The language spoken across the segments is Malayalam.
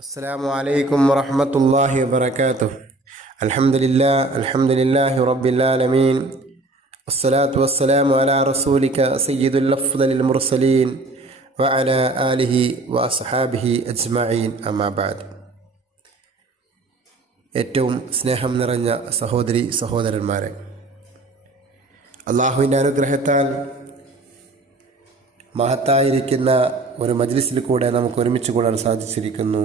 السلام عليكم ورحمة الله وبركاته. الحمد لله رب العالمين، والصلاة والسلام على رسولك سيد الأفضل المرسلين وعلى آله وأصحابه أجمعين أما بعد. ഏറ്റവും സ്നേഹം നിറഞ്ഞ സഹോദരി സഹോദരന്മാരെ, അള്ളാഹുവിൻ്റെ അനുഗ്രഹത്താൽ മഹത്തായിരിക്കുന്ന ഒരു മജ്ലിസിൽ കൂടെ നമുക്ക് ഒരുമിച്ച് കൂടാൻ സാധിച്ചിരിക്കുന്നു.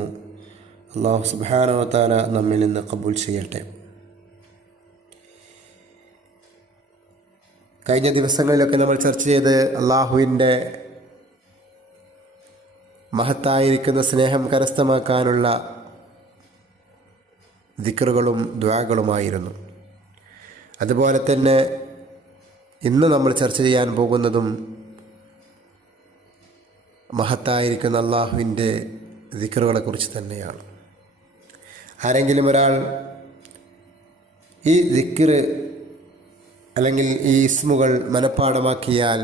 അള്ളാഹു സുബ്ഹാനഹു വ തആല നമ്മിൽ നിന്ന് ഖബൂൽ ചെയ്യട്ടെ. കഴിഞ്ഞ ദിവസങ്ങളിലൊക്കെ നമ്മൾ ചർച്ച ചെയ്ത് അള്ളാഹുവിൻ്റെ മഹത്തായിരിക്കുന്ന സ്നേഹം കരസ്ഥമാക്കാനുള്ള ദിക്റുകളും ദുആകളുമായിരുന്നു. അതുപോലെ തന്നെ ഇന്ന് നമ്മൾ ചർച്ച ചെയ്യാൻ പോകുന്നതും മഹത്തായിരിക്കുന്ന അള്ളാഹുവിൻ്റെ ദിക്റുകളെക്കുറിച്ച് തന്നെയാണ്. ആരെങ്കിലും ഒരാൾ ഈ ദിക്ർ അല്ലെങ്കിൽ ഈ ഇസ്മുകൾ മനഃപ്പാഠമാക്കിയാൽ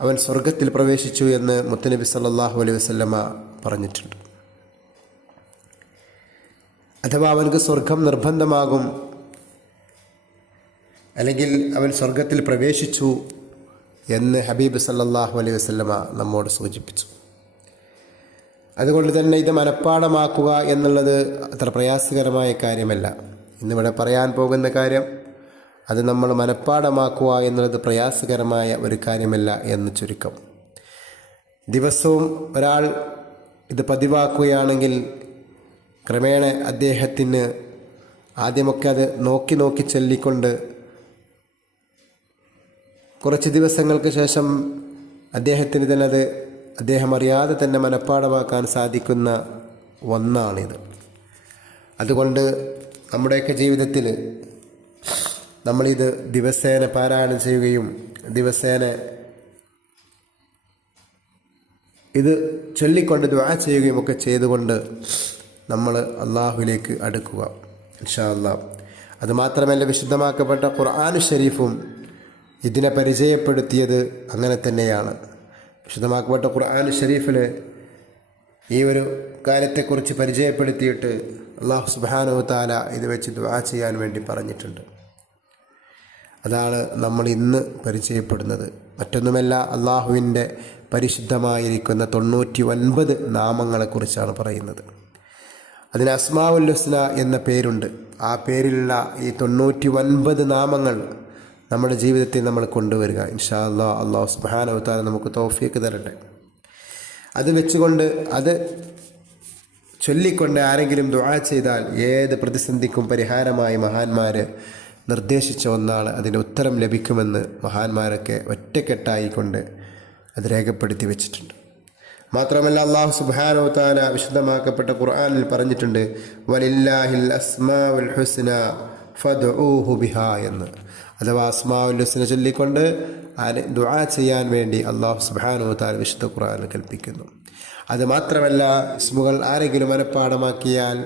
അവൻ സ്വർഗത്തിൽ പ്രവേശിച്ചു എന്ന് മുത്തുനബി സല്ലല്ലാഹു അലൈഹി വസല്ലമ പറഞ്ഞിട്ടുണ്ട്. അഥവാ അവനക്ക് സ്വർഗം നിർബന്ധമാകും, അല്ലെങ്കിൽ അവൻ സ്വർഗത്തിൽ പ്രവേശിച്ചു എന്ന് ഹബീബ് സല്ലല്ലാഹു അലൈഹി വസല്ലമ നമ്മോട് സൂചിപ്പിച്ചു. അതുകൊണ്ട് തന്നെ ഇത് മനഃപ്പാഠമാക്കുക എന്നുള്ളത് അത്ര പ്രയാസകരമായ കാര്യമല്ല. ഇന്നിവിടെ പറയാൻ പോകുന്ന കാര്യം അത് നമ്മൾ മനഃപ്പാഠമാക്കുക എന്നുള്ളത് പ്രയാസകരമായ ഒരു കാര്യമല്ല എന്ന് ചുരുക്കം. ദിവസവും ഒരാൾ ഇത് പതിവാക്കുകയാണെങ്കിൽ ക്രമേണ അദ്ദേഹത്തിന് ആദ്യമൊക്കെ അത് നോക്കി ചൊല്ലിക്കൊണ്ട് കുറച്ച് ദിവസങ്ങൾക്ക് ശേഷം അദ്ദേഹത്തിന് തന്നെ അത് അദ്ദേഹം അറിയാതെ തന്നെ മനഃപ്പാഠമാക്കാൻ സാധിക്കുന്ന ഒന്നാണിത്. അതുകൊണ്ട് നമ്മുടെയൊക്കെ ജീവിതത്തിൽ നമ്മളിത് ദിവസേന പാരായണം ചെയ്യുകയും ദിവസേന ഇത് ചൊല്ലിക്കൊണ്ട് ദുആ ചെയ്യുകയും ഒക്കെ ചെയ്തുകൊണ്ട് നമ്മൾ അള്ളാഹുവിലേക്ക് അടുക്കുക ഇൻഷാ അല്ലാഹ്. അതുമാത്രമല്ല, വിശുദ്ധമാക്കപ്പെട്ട ഖുർആൻ ഷരീഫും ഇതിനെ പരിചയപ്പെടുത്തിയത് അങ്ങനെ തന്നെയാണ്. വിശുദ്ധമാക്കപ്പെട്ട ഖുർആൻ ഷരീഫിൽ ഈ ഒരു കാര്യത്തെക്കുറിച്ച് പരിചയപ്പെടുത്തിയിട്ട് അല്ലാഹു സുബ്ഹാനഹു വ തആല ഇത് വെച്ച് ദുആ ചെയ്യാൻ വേണ്ടി പറഞ്ഞിട്ടുണ്ട്. അതാണ് നമ്മൾ ഇന്ന് പരിചയപ്പെടുന്നത്. മറ്റൊന്നുമല്ല, അള്ളാഹുവിൻ്റെ പരിശുദ്ധമായിരിക്കുന്ന 99 നാമങ്ങളെക്കുറിച്ചാണ് പറയുന്നത്. അതിന് അസ്മാഉൽ ഹുസ്ന എന്ന പേരുണ്ട്. ആ പേരിലുള്ള ഈ 99 നാമങ്ങൾ നമ്മുടെ ജീവിതത്തിൽ നമ്മൾ കൊണ്ടുവരിക ഇൻഷാ അല്ലാഹ്. അല്ലാഹു സുബ്ഹാനഹു വ തആല നമുക്ക് തൗഫീഖ് തരട്ടെ. അത് വെച്ചുകൊണ്ട് അത് ചൊല്ലിക്കൊണ്ട് ആരെങ്കിലും ദുആ ചെയ്താൽ ഏത് പ്രതിസന്ധിക്കും പരിഹാരമായി മഹാന്മാർ നിർദ്ദേശിച്ച ഒന്നാണ്. അതിന് ഉത്തരം ലഭിക്കുമെന്ന് മഹാന്മാരൊക്കെ ഒറ്റക്കെട്ടായിക്കൊണ്ട് അത് രേഖപ്പെടുത്തി വെച്ചിട്ടുണ്ട്. മാത്രമല്ല, അല്ലാഹു സുബ്ഹാനഹു വ തആല വിശുദ്ധമാക്കപ്പെട്ട ഖുർആനിൽ പറഞ്ഞിട്ടുണ്ട്, വലില്ലാഹിൽ അസ്മാഉൽ ഹുസ്ന ഫദ്ഉഹു ബിഹാ എന്ന്. അഥവാ അസ്മാഉൽ ഹുസ്ന ചൊല്ലിക്കൊണ്ട് ദുആ ചെയ്യാൻ വേണ്ടി അല്ലാഹു സുബ്ഹാനഹു വ തആല വിശുദ്ധ ഖുർആനിൽ കൽപ്പിക്കുന്നു. അതുമാത്രമല്ല, ഇസ്മുകൾ ആരെങ്കിലും മനഃപ്പാഠമാക്കിയാൽ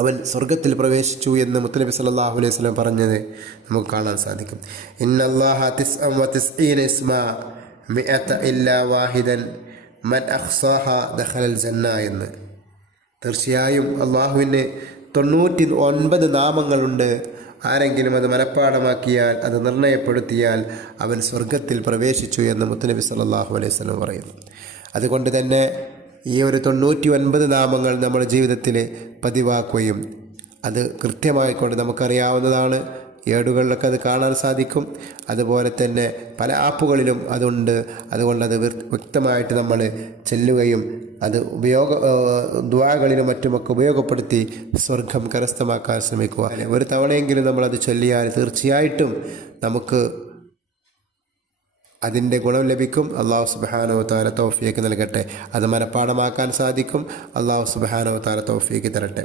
അവൻ സ്വർഗത്തിൽ പ്രവേശിച്ചു എന്ന് മുത്തുനബി സല്ലല്ലാഹു അലൈഹി വസല്ലം പറഞ്ഞത് നമുക്ക് കാണാൻ സാധിക്കും. ഇന്നല്ലാഹ 99 ഇസ്മ മിഅത ഇല്ലാ വാഹിദൻ മൻ അഖ്സാഹ ദഖലൽ ജന്ന എന്ന്. തീർച്ചയായും അള്ളാഹുവിന് 99 നാമങ്ങളുണ്ട്. ആരെങ്കിലും അത് മനഃപ്പാഠമാക്കിയാൽ, അത് നിർണയപ്പെടുത്തിയാൽ അവൻ സ്വർഗത്തിൽ പ്രവേശിച്ചു എന്ന് മുത്തുനബി സല്ലല്ലാഹു അലൈഹി വസല്ലം പറയുന്നു. അതുകൊണ്ട് തന്നെ ഈ ഒരു 99 നാമങ്ങൾ നമ്മുടെ ജീവിതത്തിൽ പതിവാക്കുകയും അത് കൃത്യമായിക്കൊണ്ട് നമുക്കറിയാവുന്നതാണ്. ഏടുകളിലൊക്കെ അത് കാണാൻ സാധിക്കും. അതുപോലെ തന്നെ പല ആപ്പുകളിലും അതുണ്ട്. അതുകൊണ്ട് അത് വ്യക്തമായിട്ട് നമ്മൾ ചെല്ലുകയും അത് ദുആകളിലും മറ്റുമൊക്കെ ഉപയോഗപ്പെടുത്തി സ്വർഗം കരസ്ഥമാക്കാൻ ശ്രമിക്കുക. ഒരു തവണയെങ്കിലും നമ്മളത് ചൊല്ലിയാൽ തീർച്ചയായിട്ടും നമുക്ക് അതിൻ്റെ ഗുണം ലഭിക്കും. അല്ലാഹു സുബ്ഹാനഹു വ തആല തൗഫീഖ് നൽകട്ടെ. അത് മനഃപ്പാഠമാക്കാൻ സാധിക്കും. അല്ലാഹു സുബ്ഹാനഹു വ തആല തൗഫീഖ് തരട്ടെ.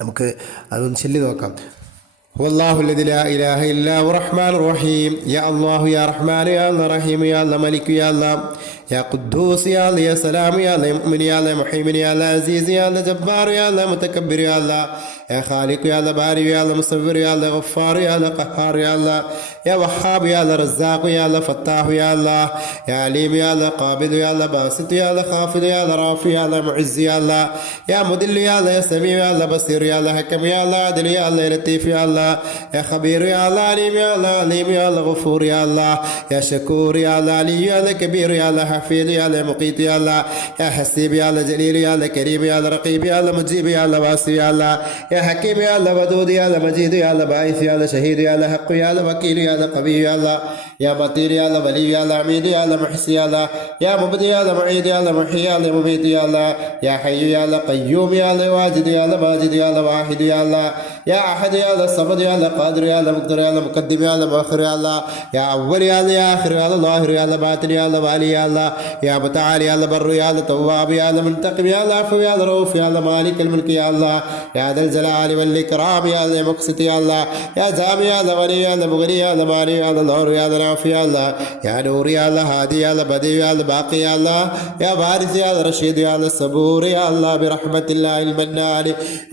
നമുക്ക് അതൊന്ന് ചൊല്ലി നോക്കാം. والله الذي لا إله إلا هو الرحمن الرحيم. يا الله يا رحمن يا الله رحيم يا الله ملك يا الله يا قدوس يا الله يا سلام يا الله مؤمن يا الله محيمن يا الله عزيز يا الله جبار يا الله متكبر يا الله يا خالق يا الله باري يا الله مصور يا الله غفار يا الله قهار يا الله يا وهاب يا الله رزاق يا الله فتاح يا الله يا عليم يا الله قابض يا الله باسط يا الله خافض يا الله رافع يا الله معز يا الله يا مدل يا الله يا سميع يا الله بصير يا الله حكم يا الله عدل يا الله لطيف يا الله يا خبير يا الله عليم يا الله عليم يا الله غفور يا الله يا شكور يا الله علي يا الله كبير يا الله حفيظ يا الله مقيت يا الله يا حسيب يا الله جليل يا الله كريم يا الله رقيب يا الله مجيب يا الله واسع يا الله يا حكيم يا الله ودود يا الله مجيد يا الله باعث يا الله شهيد يا الله حق يا الله وكيل يا الله قوي يا الله يا مطير يا الله ولي يا الله عميد يا الله محسي يا الله يا مبدي يا الله معيد يا الله محيي يا الله مميت يا الله يا حي يا الله قيوم يا الله واجد يا الله ماجد يا الله واحد يا الله يا أحد يا الله الصمد يا الله قادر يا الله مقدر يا الله مقدم يا الله مؤخر يا الله يا أول يا الله يا آخر يا الله ظاهر يا الله باطن يا الله والي يا الله يا متعال يا الله بر يا الله تواب يا الله منتقم يا الله عفو يا الله رؤوف يا الله مالك الملك يا الله يا ذا الجلال والإكرام يا الله مقسط يا الله يا جامع يا الله ولي يا الله مغني يا الله مانع يا الله نور يا الله نافع يا الله يا نور يا الله هادي يا الله بديع يا الله باقي يا الله يا وارث يا الله رشيد يا الله صبور يا الله برحمة الله المنان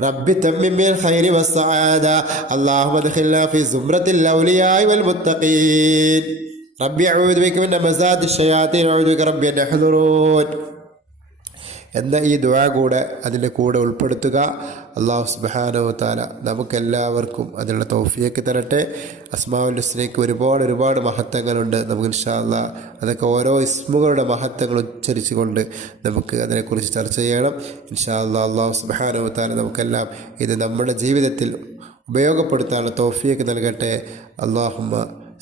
رب تمم بالخير والسعادة اللهم ادخلنا في زمرة الأولياء والمتقين ربي أعوذ بك من همزات الشياطين أعوذ بك ربي أن يحضرون എന്ന ഈ ദുആ കൂടെ അതിൻ്റെ കൂടെ ഉൾപ്പെടുത്തുക. അല്ലാഹു സുബ്ഹാനഹു വ തആല നമുക്കെല്ലാവർക്കും അതിനുള്ള തൗഫീഖ് തരട്ടെ. അസ്മാഉൽ ഹുസ്നയ്ക്ക് ഒരുപാട് മഹത്വങ്ങളുണ്ട്. നമുക്ക് ഇൻഷാ അല്ലാഹ് അതൊക്കെ ഓരോ ഇസ്മുകളുടെ മഹത്വങ്ങൾ ഉച്ചരിച്ചുകൊണ്ട് നമുക്ക് അതിനെക്കുറിച്ച് ചർച്ച ചെയ്യണം ഇൻഷാ അല്ലാഹ്. അല്ലാഹു സുബ്ഹാനഹു വ തആല നമുക്കെല്ലാം ഇത് നമ്മുടെ ജീവിതത്തിൽ ഉപയോഗപ്പെടുത്താനുള്ള തൗഫീഖ് നൽകട്ടെ. അല്ലാഹുമ്മ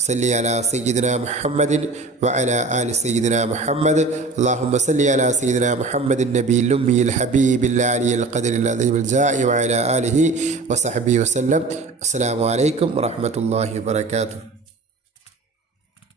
صلي على سيدنا محمد وعلى آل سيدنا محمد اللهم صل على سيدنا محمد النبي الأمي الحبيب العلي القدر العظيم الجاه وعلى آله وصحبه وسلم. السلام عليكم ورحمة الله وبركاته.